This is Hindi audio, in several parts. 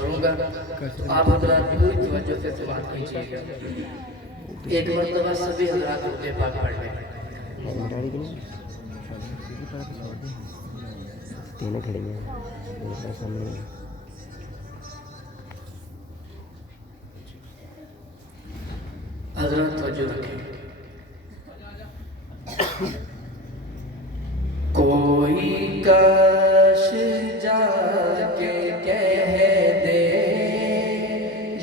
करूँगा, तो आप हजरात पूरी तवज्जो से समाअत कीजिएगा। एक मरतबा सभी हजरात दुरूद पाक पढ़ लें। तीनों खड़े हैं सामने। हजरत तवज्जो रखें। कोई काश जाके कह दे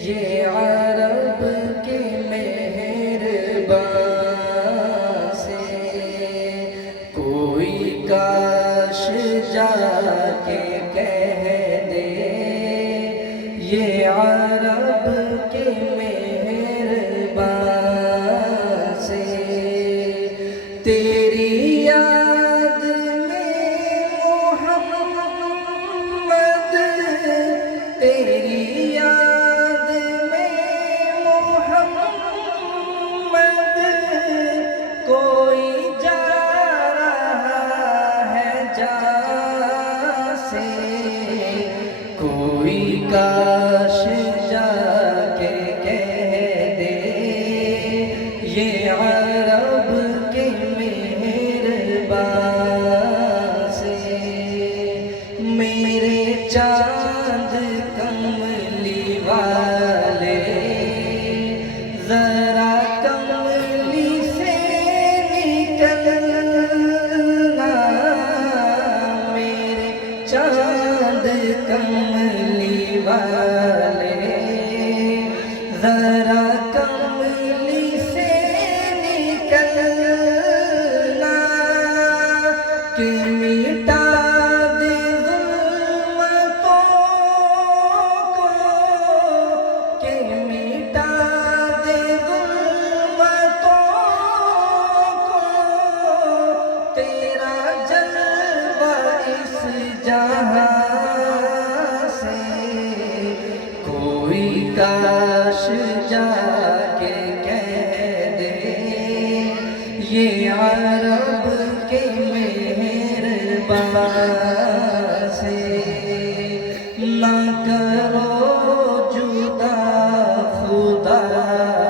ये अरब के मेहरबान से, कोई काश जाके कह दे ये अरब के मेहरबान से, तेरी याद में मोहम्मद, तेरी याद में मोहम्मद कोई जा रहा है जहाँ से, कोई काश जाके कह दे ये अरब के मेहरबान से, मेरे चांद कमली वाले जरा कमली से निकलना, मेरे चांद कमली वाले जरा कमली से निकलना, कि मिटा दे ज़ुल्मतों को, कि मिटा दे ज़ुल्मतों को, तेरा जलवा इस जहां से, कोई काश जाके कह दे ये अरब के मेहरबान से, ना करो जुदा खुदारा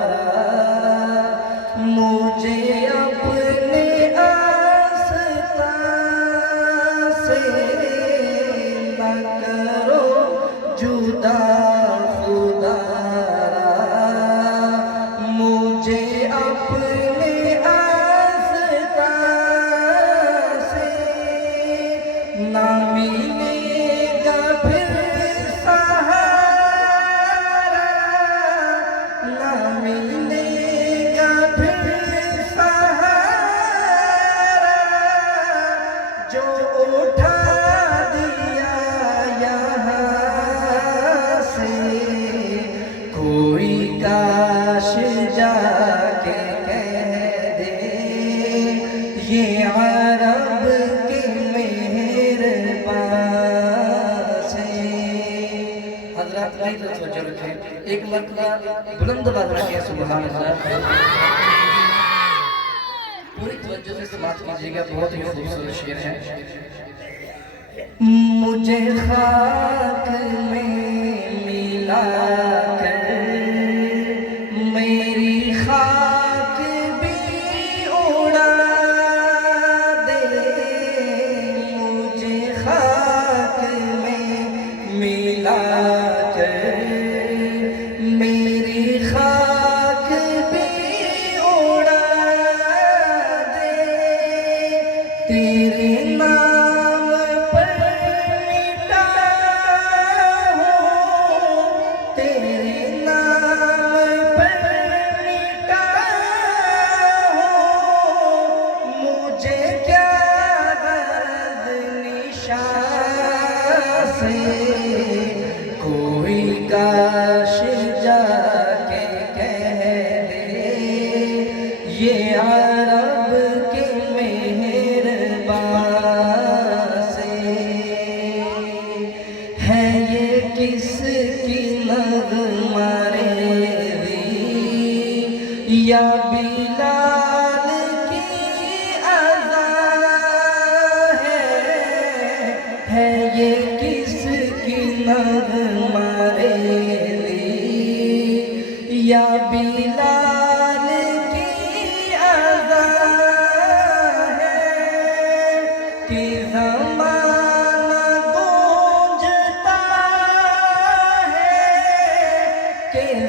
मुझे अपने आस्था से, ना करो जुदा खुदारा मुझे अपने आस्था से, ना मिलेगा फिर सहारा, ना मिलेगा फिर सहारा, जो उठा दिया यहाँ से, कोई काश जाके कह दे ये अरब के मेहरबान से। हज़रात नहीं तो सोच रखे एक मरतबा बुलंद आवाज़ रखिए सुभान अल्लाह। पूरी तवज्जो से समाअत कीजिएगा, बहुत ही खूबसूरत शेर है। मुझे खाक में मिला कर मेरी खाक भी उड़ा दे, मुझे खाक में मिला कर मेरी खाक भी उड़ा दे, तेरे नाम पर मिटा हूँ, तेरे नाम पर मिटा हूँ, मुझे क्या गरज निशान से, कोई काश जाके कह दे ये अरब के मेहरबान से, है ये किसकी नग़मा रेज़ी या बिलाल की अज़ान है ये किसकी नग़मा रेज़ी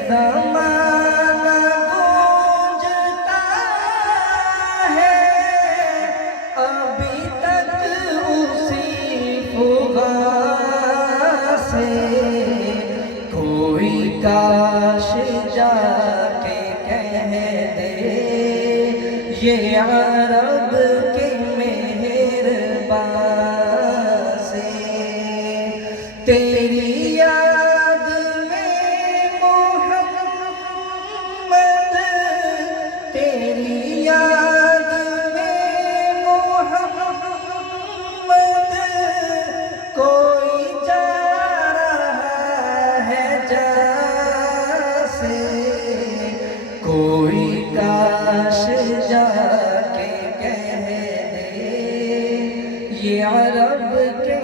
ज़माना गूंजता है अभी तक उसी फुगां से। कोई काश जाके कह दे ये अरब के मेहरबान से। तेरी याद में मोहम्मद, तेरी याद में मोहम्मद कोई जा रहा है जैसे। कोई काश जाके कह दे ये अरब के